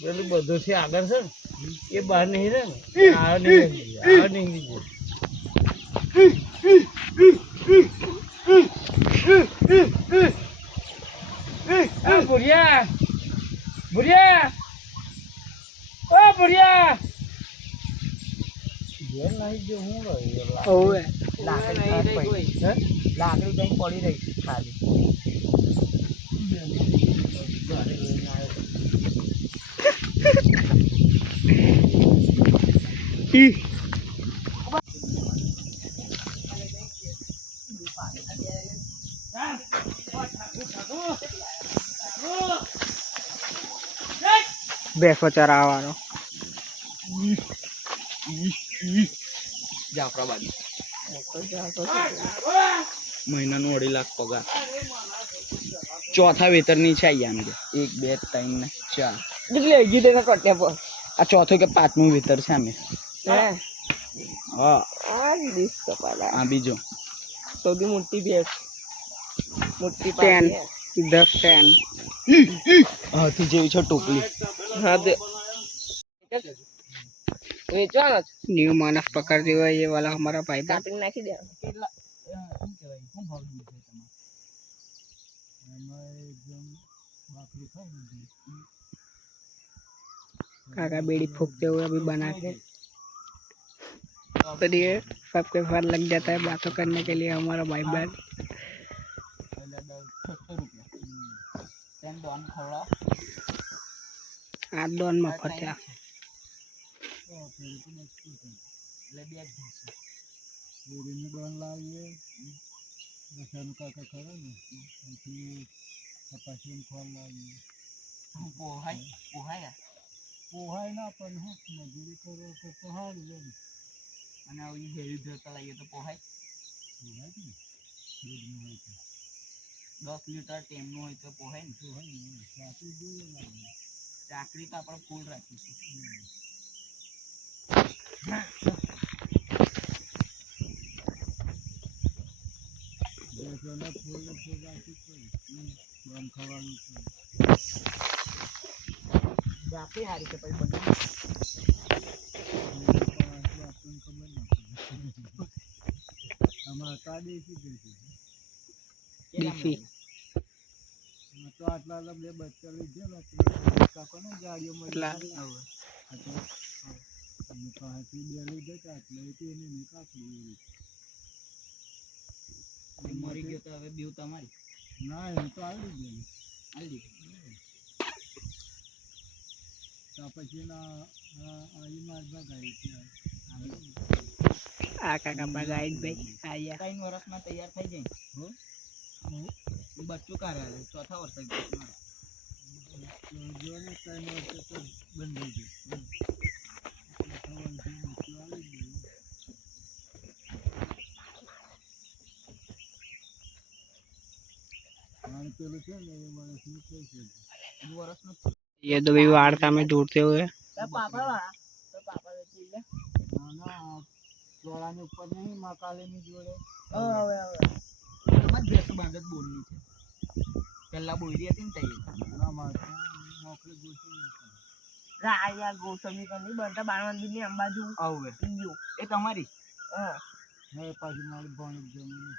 પેલું બધું છે આગળ છે ને એ બહાર નહીં રહે ને આ નહીં ભુરિયા ભુરિયા ઓ ભુરિયા ઘેર નહીં જો હું ઓવે લાકડી કઈ પડી રહી છે ખાલી બેસો ચરાવવાનો જાફરાબાદી મહિનાનું 2.5 લાખ પગાર ચોથા વેતરની છે આમ કે 1 2 3 ને 4 એટલે ગીતે ના કટ્યા પર આ ચોથું કે પાંચમું વેતર છે અમે હે હા આ દીસ કપાલા આ બીજો સૌથી મોટી ભેંસ મોટી 10 હાથી જેવી છે ટોપલી હા તે વેચવાનો ન્યू मानस पकड़ते हुए ये वाला हमारा भाई काटिंग नाखी दे કેટલા શું કહેવાય શું ભાવ દૂધ છે તમારે એમાં એકદમ બાકરી ખાઈ काका बीड़ी फूकते हुए अभी बनाते तो ये सबके साथ लग जाता है बातों करने के लिए हमारा भाई बहन 600 રૂપિયા તેમ ડોન ખવડા આ ડોન માં ફર્યા એટલે બે જ છે પૂરીને ડોન લાવીએ દશાનું કાકા ખરા ને પછી કપાસી ખોલ લાવીએ પોહાય ના પણ હું મજૂરી કરો તો પોહાય ને અને આવી હેવી ભેળતા લાવીએ તો પોહાય ને દૂધનું હોય તો 10 લીટર ટેમનું હોય તો પોહાય ને ચાકરી જોઈએ ચાકરી તો આપણે ફૂલ રાખીશું હારી છે પછી બધું અમારે કાઢી ડીસી તો આટલા બે બચ્ચા લીધે ને કાકો ને ગાડીઓ મળી પાછી બે લીધે એટલે એને કાપી મરી ગયો તો હવે બીવ તમારી ના એ તો આવી ગયું તો પછી ના આવી મારવા ગાડી છે આ કાકા બગાઈ ભાઈ આયા 3 વર્ષમાં તૈયાર થઈ જાય હો બચ્ચું કાઢે ચોથા વર્ષે જો ને 3 વર્ષે તો બંધ થઈ गई ये तो भी वार्ता में जुड़ते हुए ચોળાની ઉપર નહીં મકાલેની જોડે ભેંસ બાંધત બોલની છે પેલા બોયરી હતી ને તઈ ના મારે નોકરી ગોઠવી ગોસમી કની બનતા બાણવંદી ની અંબાજુ આવું એ તમારી હા પાછી મારી ભણ જમીન